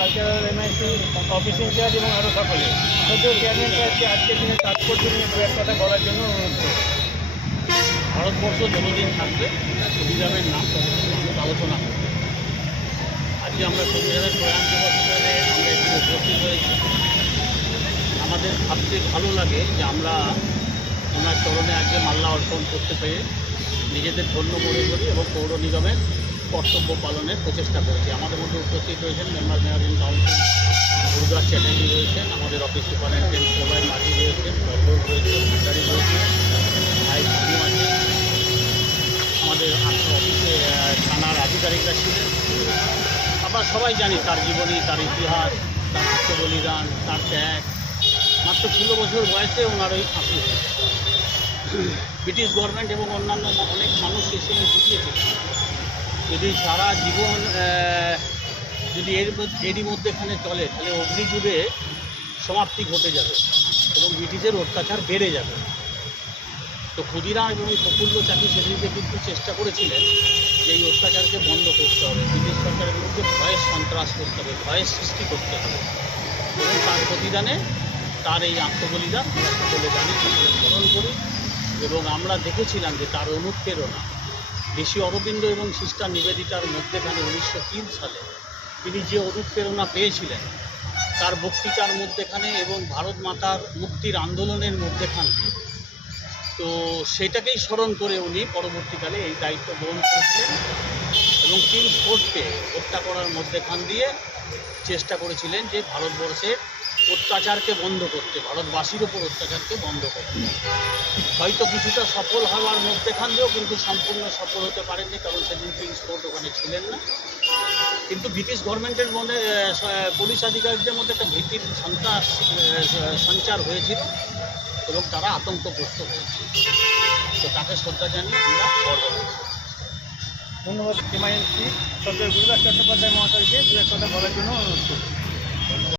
Cultural MIC, office in charge এবং আরও সকলে। সদ্য চেয়ারম্যান সাহেবকে আজকের দিনে তাৎপর্য নিয়ে দু এক কথা বলার জন্য অনুরোধ। ভারতবর্ষ যতদিন থাকবে কবিরামের নাম ততদিন আলোচনা করবে আজকে আমরা কবিরামের প্রয়াণ দিবস হিসাবে আমরা এখানে উপস্থিত হয়েছি। আমাদের ভাবতে ভালো লাগে যে আমরা ওনার চরণে আজকে মাল্লা অর্পণ করতে পেরে নিজেদের ধন্য মনে করি এবং পৌর নিগমের কর্তব্য পালনের প্রচেষ্টা করেছি। আমাদের মধ্যে উপস্থিত রয়েছেন member mayor in council Gurudas Chatterjee রয়েছেন, আমাদের অফিস সুপারিনটেন্ডেন্ট প্রবাই মাঝি রয়েছেন বল্লভ রয়েছে, ভান্ডারি রয়েছে, ভাই ভানু আছে। আমাদের অফিসে থানার আধিকারিকরা ছিলেন। আমরা সবাই জানি তার জীবনী, তার ইতিহাস, তার আত্মবলিদান, তার ত্যাগ। মাত্র ষোলো বছর বয়সে ওনার ওই ফাঁসি ব্রিটিশ গভর্নমেন্ট এবং অন্যান্য অনেক মানুষ এসে বুঝিয়েছিলেন যদি সারা জীবন যদি এর মধ্যে- এরই মধ্যেখানে চলে, তাহলে অগ্নিযুগে সমাপ্তি ঘটে যাবে এবং ব্রিটিশের অত্যাচার বেড়ে যাবে। তো ক্ষুদিরাম এবং প্রফুল্ল চাকরি সেদিকে কিন্তু চেষ্টা করেছিলেন যে এই অত্যাচারকে বন্ধ করতে হবে। ব্রিটিশ সরকারের বিরুদ্ধে ভয়ের সন্ত্রাস করতে হবে ভয়ের সৃষ্টি করতে হবে। এবং তার প্রতিদানে তার এই আত্মবলিদান সকলে জানি, সকলে স্মরণ করি। এবং আমরা দেখেছিলাম যে তার অনুপ্রেরণা ঋষি অরবিন্দ এবং সিস্টার নিবেদিতার মধ্যেখানে উনিশশো তিন সালে তিনি যে অনুপ্রেরণা পেয়েছিলেন, তার বক্তৃতার মধ্যেখানে এবং ভারত মাতার মুক্তির আন্দোলনের মধ্যেখান। দিয়ে তো সেটাকেই স্মরণ করে উনি পরবর্তীকালে এই দায়িত্ব গ্রহণ করেছিলেন এবং কিংস ফোর্টকে হত্যা করার মধ্যেখান দিয়ে চেষ্টা করেছিলেন যে ভারতবর্ষের অত্যাচারকে বন্ধ করতে, ভারতবাসীর ওপর অত্যাচারকে বন্ধ করতে। হয়তো কিছুটা সফল হওয়ার মধ্যেখান দিয়েও কিন্তু সম্পূর্ণ সফল হতে পারেননি কারণ সেদিন কিংস ফোর্ট ওখানে ছিলেন না। কিন্তু ব্রিটিশ গভর্নমেন্টের স- পুলিশ আধিকারিকদের মধ্যে একটা ভীতির সন্ত্রাস সঞ্চার হয়েছিল এবং তারা আতঙ্কগ্রস্ত হয়েছে তো তাকে শ্রদ্ধা জানিয়ে আমরা ধন্যবাদ। এমআইএনসি সদ্য গুরুদাস চট্টোপাধ্যায় মহাশয়কে দু এক কথা বলার জন্য অনুরোধ করছি।